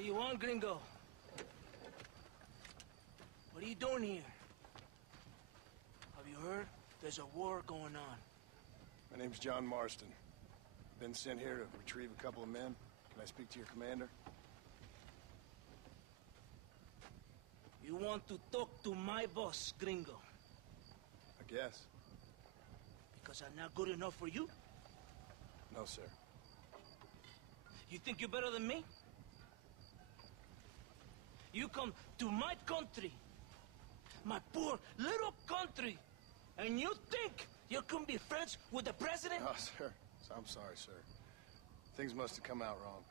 do you want, gringo? What are you doing here? Have you heard? There's a war going on. My name's John Marston. Been sent here to retrieve a couple of men. Can I speak to your commander? You want to talk to my boss, gringo? I guess. Because I'm not good enough for you? No, sir. You think you're better than me? You come to my country, my poor little country, and you think you can be friends with the president? Oh, sir. I'm sorry, sir. Things must have come out wrong.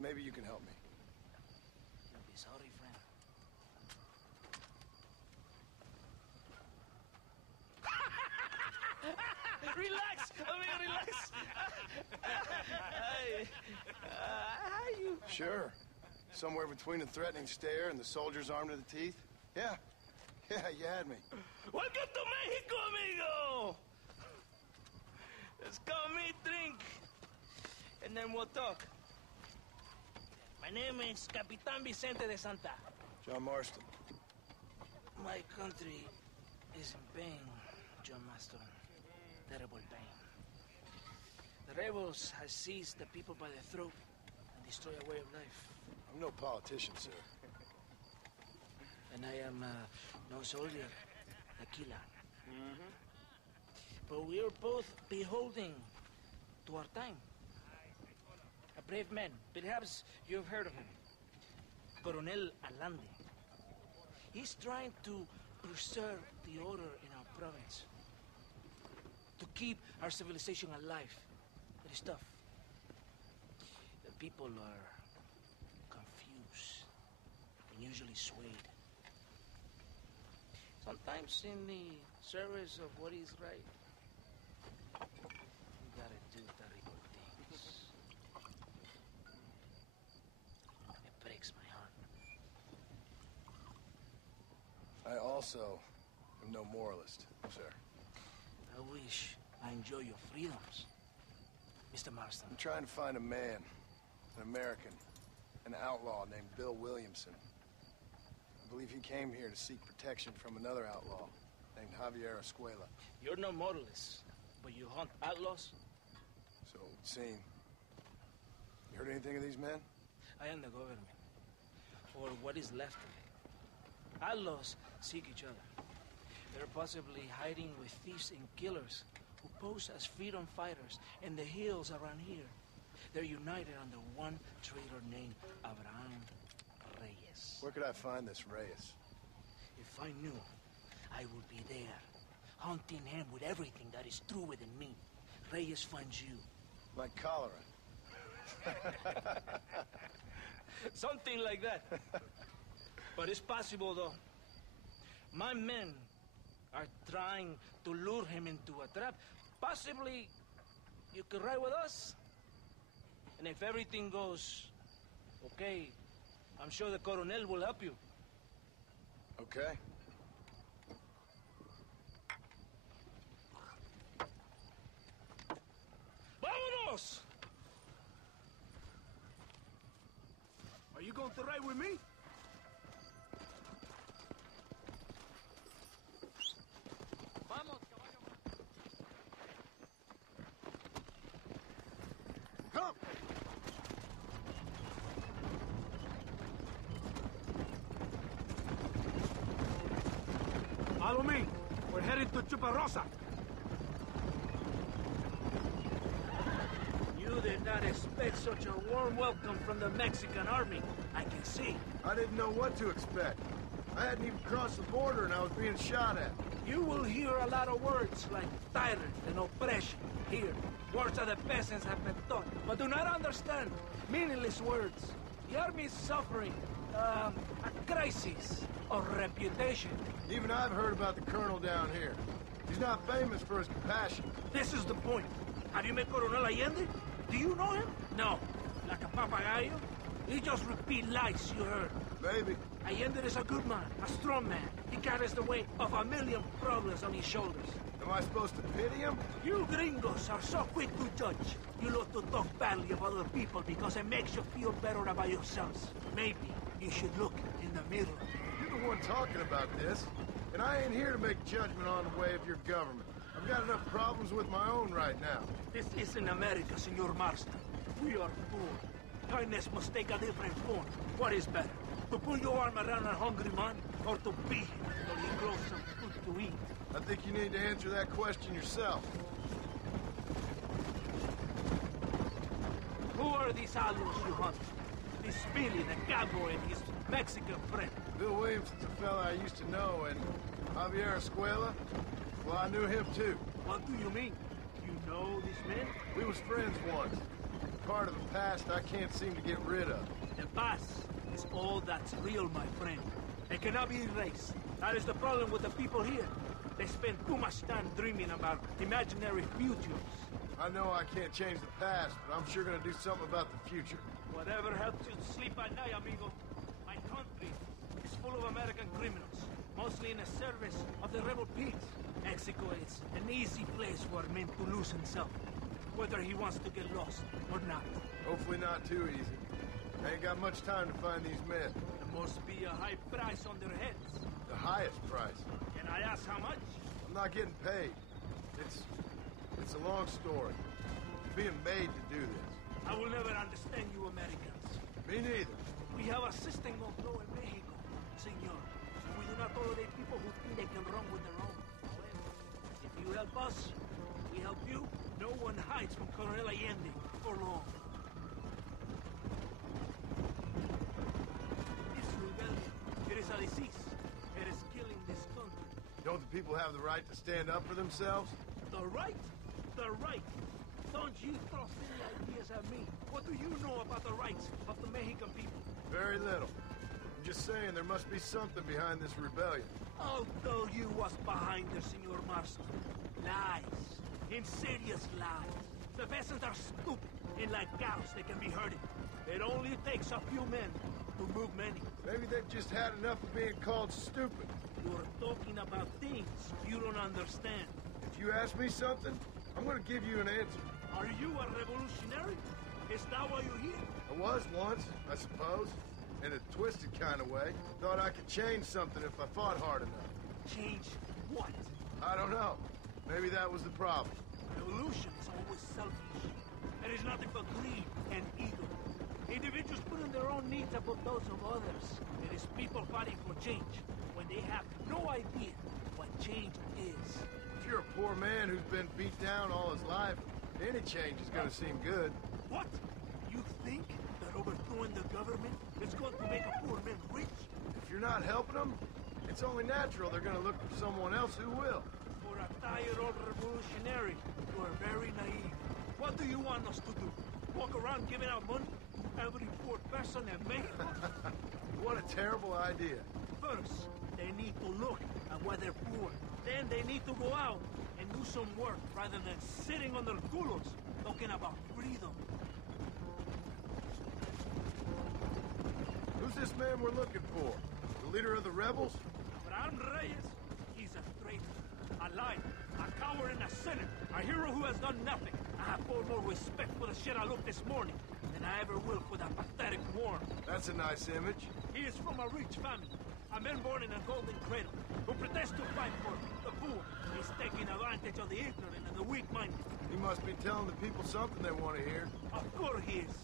Maybe you can help me. You'll be sorry, friend. Relax! Amigo, relax! How you... Sure. Somewhere between the threatening stare and the soldier's armed to the teeth? Yeah. Yeah, you had me. Welcome to Mexico, amigo! Let's come meet, drink, and then we'll talk. My name is Capitan Vicente de Santa. John Marston. My country is in pain, John Marston. Terrible pain. The rebels have seized the people by the throat and destroy a way of life. I'm no politician, sir. And I am no soldier, a killer. But we are both beholding to our time. A brave man. Perhaps you've heard of him. Coronel Allende. He's trying to preserve the order in our province. To keep our civilization alive. It is tough. The people are confused and usually swayed. Sometimes in the service of what is right, you gotta do terrible things. It breaks my heart. I also am no moralist, sir. I wish I enjoy your freedoms, Mr. Marston. I'm trying to find a man, an American, an outlaw named Bill Williamson. I believe he came here to seek protection from another outlaw named Javier Escuela. You're no moralist, but you hunt outlaws? So it would seem. You heard anything of these men? I am the government, or what is left of it. Outlaws seek each other. They're possibly hiding with thieves and killers who pose as freedom fighters in the hills around here. They're united under one traitor named Abraham Reyes. Where could I find this Reyes? If I knew, I would be there, hunting him with everything that is true within me. Reyes finds you. Like cholera. Something like that. But it's possible, though. My men are trying to lure him into a trap. Possibly, you could ride with us. And if everything goes okay, I'm sure the Coronel will help you. Okay. Vámonos! Are you going to ride with me? Vamos, caballo. Come! Follow me. We're headed to Chuparosa. You did not expect such a warm welcome from the Mexican army, I can see. I didn't know what to expect. I hadn't even crossed the border and I was being shot at. You will hear a lot of words like tyrant and oppression here. Words that the peasants have been taught, but do not understand. Meaningless words. The army is suffering a crisis of reputation. Even I've heard about the colonel down here. He's not famous for his compassion. This is the point. Have you met Coronel Allende? Do you know him? No. Like a papagayo? He just repeat lies you heard. Maybe. Allende is a good man, a strong man. He carries the weight of a million problems on his shoulders. Am I supposed to pity him? You gringos are so quick to judge. You love to talk badly of other people because it makes you feel better about yourselves. Maybe you should look in the mirror. You're the one talking about this, and I ain't here to make judgment on the way of your government. I've got enough problems with my own right now. This isn't America, Senor Marston. We are poor. Kindness must take a different form. What is better? To put your arm around a hungry man, or to beat him till he grows some food to eat? I think you need to answer that question yourself. Who are these outlaws you hunt? This Billy, the cowboy, and his Mexican friend. Bill Williamson's a fella I used to know, and Javier Escuela, well, I knew him too. What do you mean? You know this man? We was friends once. Part of the past I can't seem to get rid of. The past is all that's real, my friend. It cannot be erased. That is the problem with the people here. They spend too much time dreaming about imaginary futures. I know I can't change the past, but I'm sure gonna do something about the future. Whatever helps you sleep at night, amigo. My country is full of American criminals, mostly in the service of the rebel pigs. Mexico is an easy place for a man to lose himself, whether he wants to get lost or not. Hopefully not too easy. I ain't got much time to find these men. There must be a high price on their heads. The highest price. Can I ask how much? I'm not getting paid. It's a long story. I'm being made to do this. I will never understand you Americans. Me neither. We have a system of law in Mexico, senor. And we do not tolerate people who think they can run with their own. However, if you help us, we help you. No one hides from Colonel Allende for long. This rebellion, it is a disease. It is killing this country. Don't the people have the right to stand up for themselves? The right? The right. Don't you throw silly ideas at me. What do you know about the rights of the Mexican people? Very little. I'm just saying there must be something behind this rebellion. I'll tell you what's behind there, Senor Marston. Lies. Insidious lies. The peasants are stupid, and like cows, they can be herded. It only takes a few men to move many. Maybe they've just had enough of being called stupid. You're talking about things you don't understand. If you ask me something, I'm gonna give you an answer. Are you a revolutionary? Is that why you're here? I was once, I suppose. In a twisted kind of way. Thought I could change something if I fought hard enough. Change what? I don't know. Maybe that was the problem. Revolution is always selfish. It is nothing but greed and ego. Individuals putting their own needs above those of others. It is people fighting for change when they have no idea what change is. If you're a poor man who's been beat down all his life, any change is gonna seem good. What? You think that overthrowing the government is going to make a poor man rich? If you're not helping them, it's only natural they're gonna look for someone else who will. For a tired old revolutionary, you are very naive. What do you want us to do? Walk around giving out money to every poor person in Mexico? What a terrible idea. First, they need to look at why they're poor. Then they need to go out and do some work rather than sitting on their culos talking about freedom. Who's this man we're looking for? The leader of the rebels? Abraham Reyes, he's a traitor, a liar, a coward and a sinner, a hero who has done nothing. I have far more respect for the shit I looked this morning than I ever will for that pathetic worm. That's a nice image. He is from a rich family, a man born in a golden cradle, who pretends to fight for the poor. He's taking advantage of the ignorant and the weak-minded. He must be telling the people something they want to hear. Of course he is.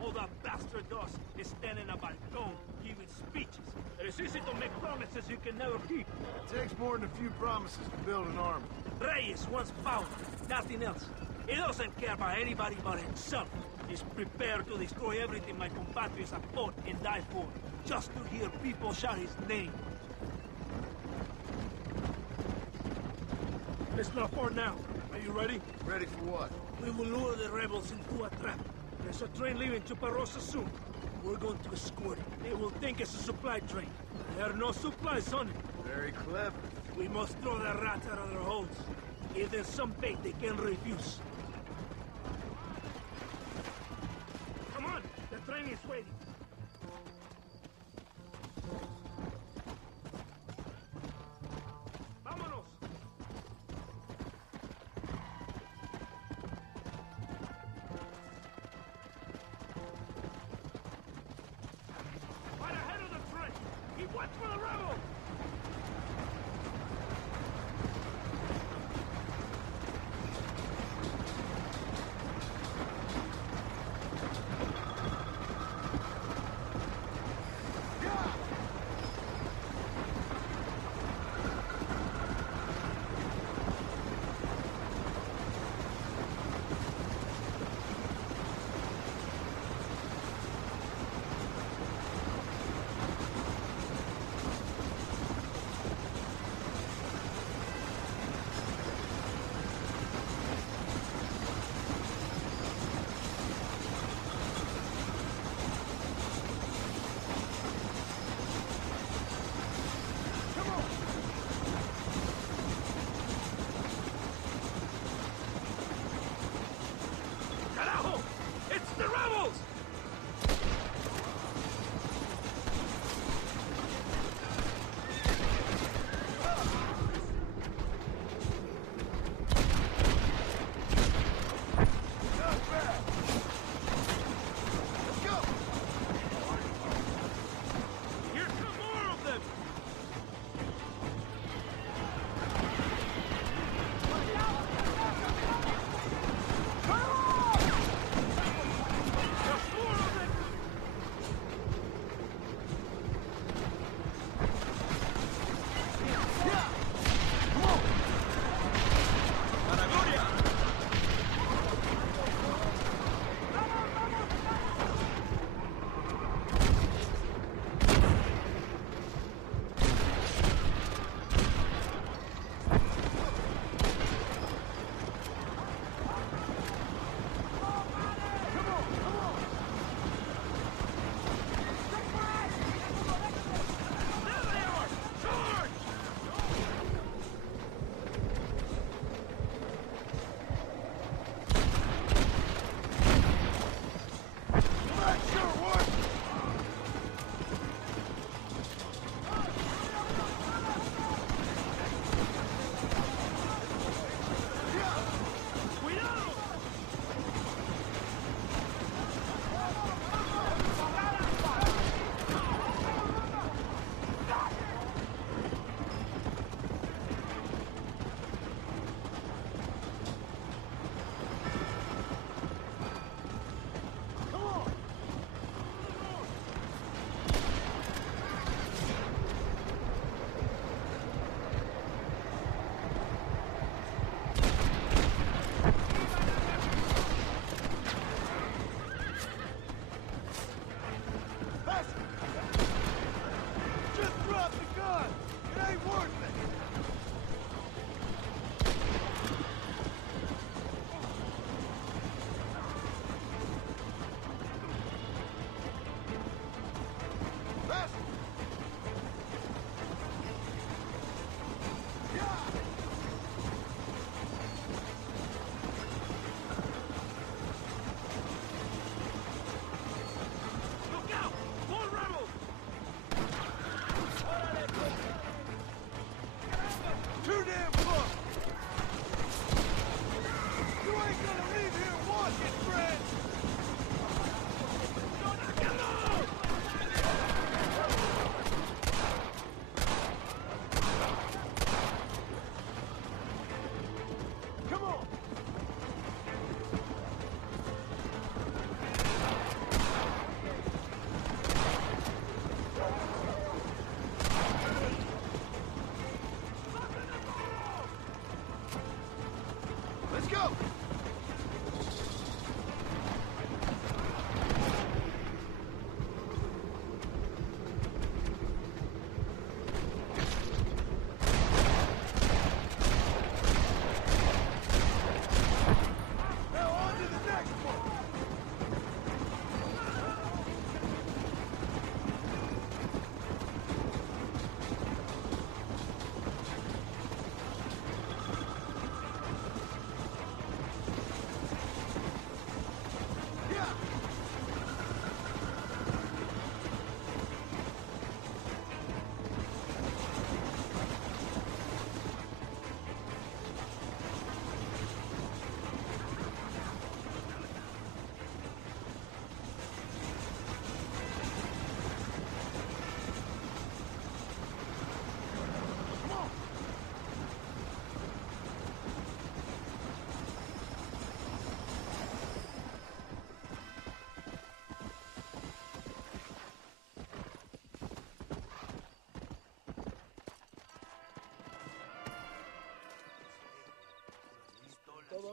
All that bastard does is stand in a balcony giving speeches. It is easy to make promises you can never keep. It takes more than a few promises to build an army. Reyes wants power, nothing else. He doesn't care about anybody but himself. He's prepared to destroy everything my compatriots have fought and died for, just to hear people shout his name. It's not far now. Are you ready? Ready for what? We will lure the rebels into a trap. There's a train leaving Chuparosa soon. We're going to escort it. They will think it's a supply train. There are no supplies on it. Very clever. We must throw the rats out of their holes. Give them some bait they can refuse. Come on! The train is waiting.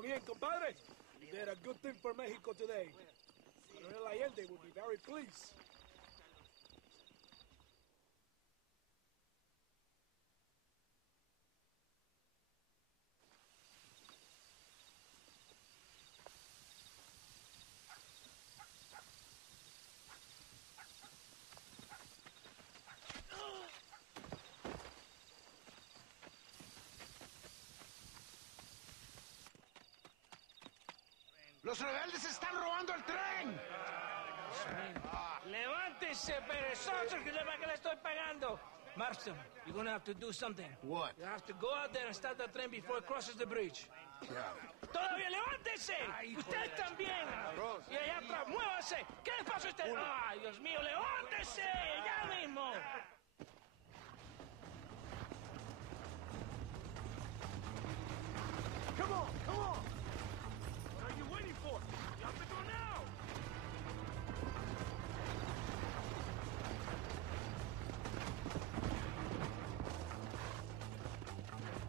bien, compadre? You did a good thing for Mexico today. Manuel Allende will be very pleased. ¡Los rebeldes están robando el tren! ¡Levántese, perezosos, que es para que le estoy pagando! Marston, you're gonna have to do something. What? You have to go out there and start the train before it crosses the bridge. Yeah. ¡Todavía levántese! ¡Usted también! Y allá atrás, muévase. ¿Qué le pasa a usted? ¡Ay, Dios mío, levántese! ¡Ya mismo! Come on, come on! What are you waiting for? You have to go now!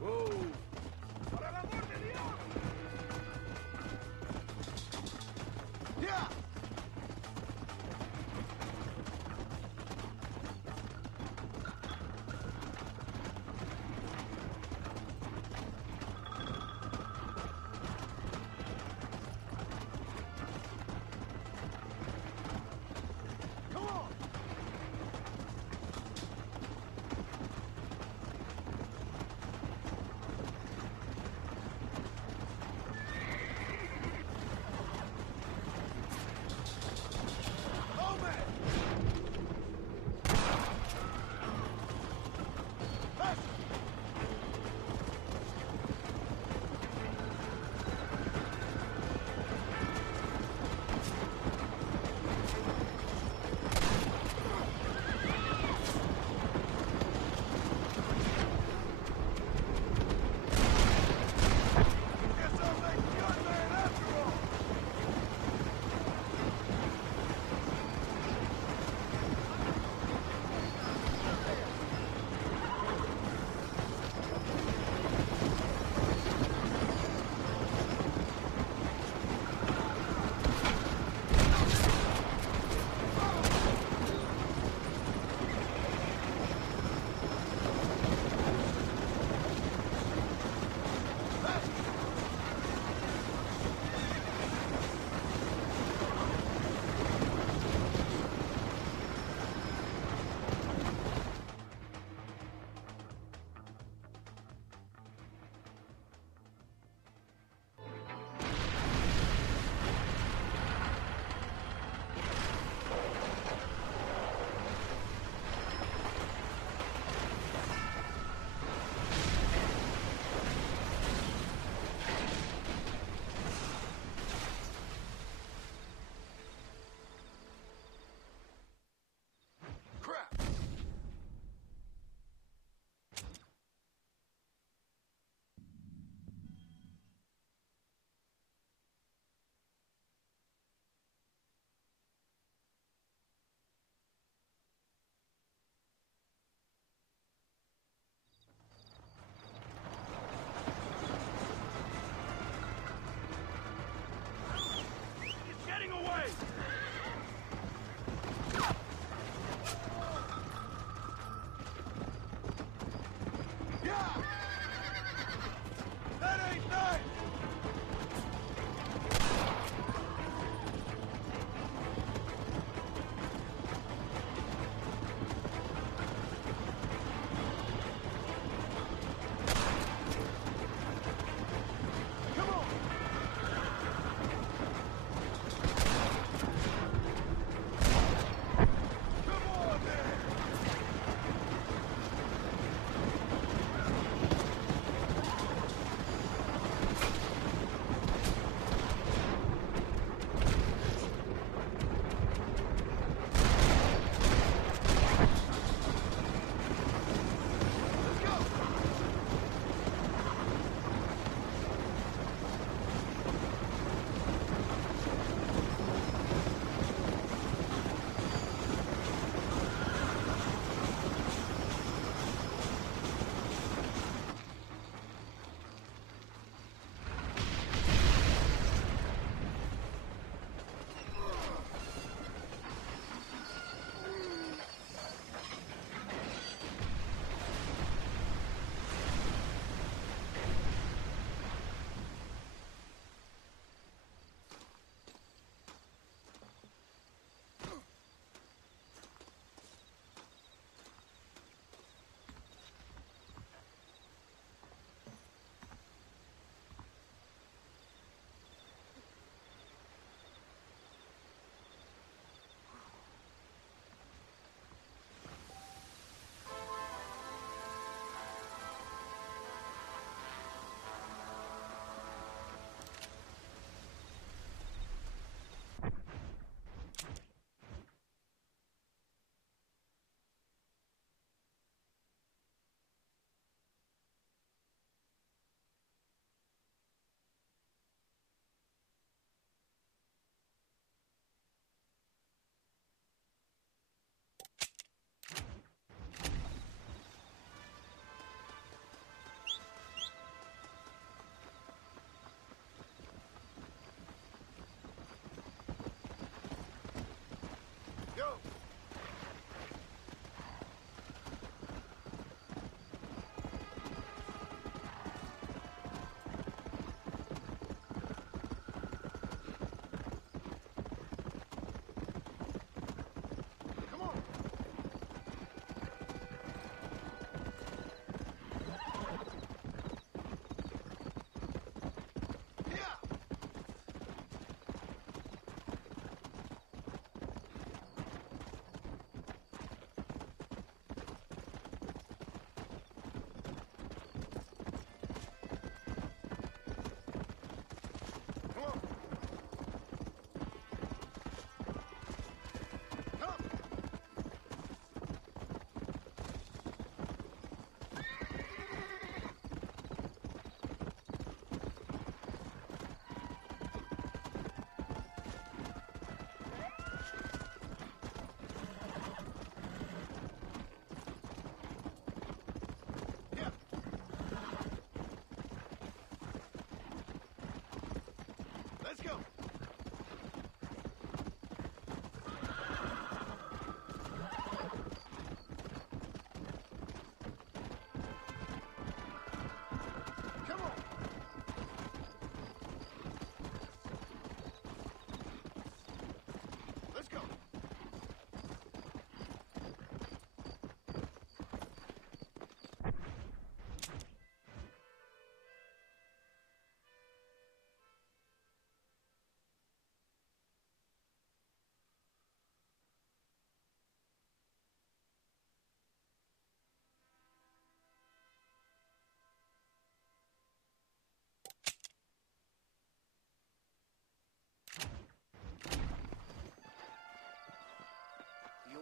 Whoa! ¡Por el amor de Dios! Yeah!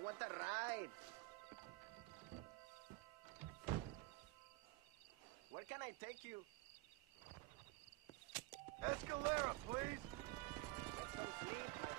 want a ride. Where can I take you? Escalera, please. Get some sleep, my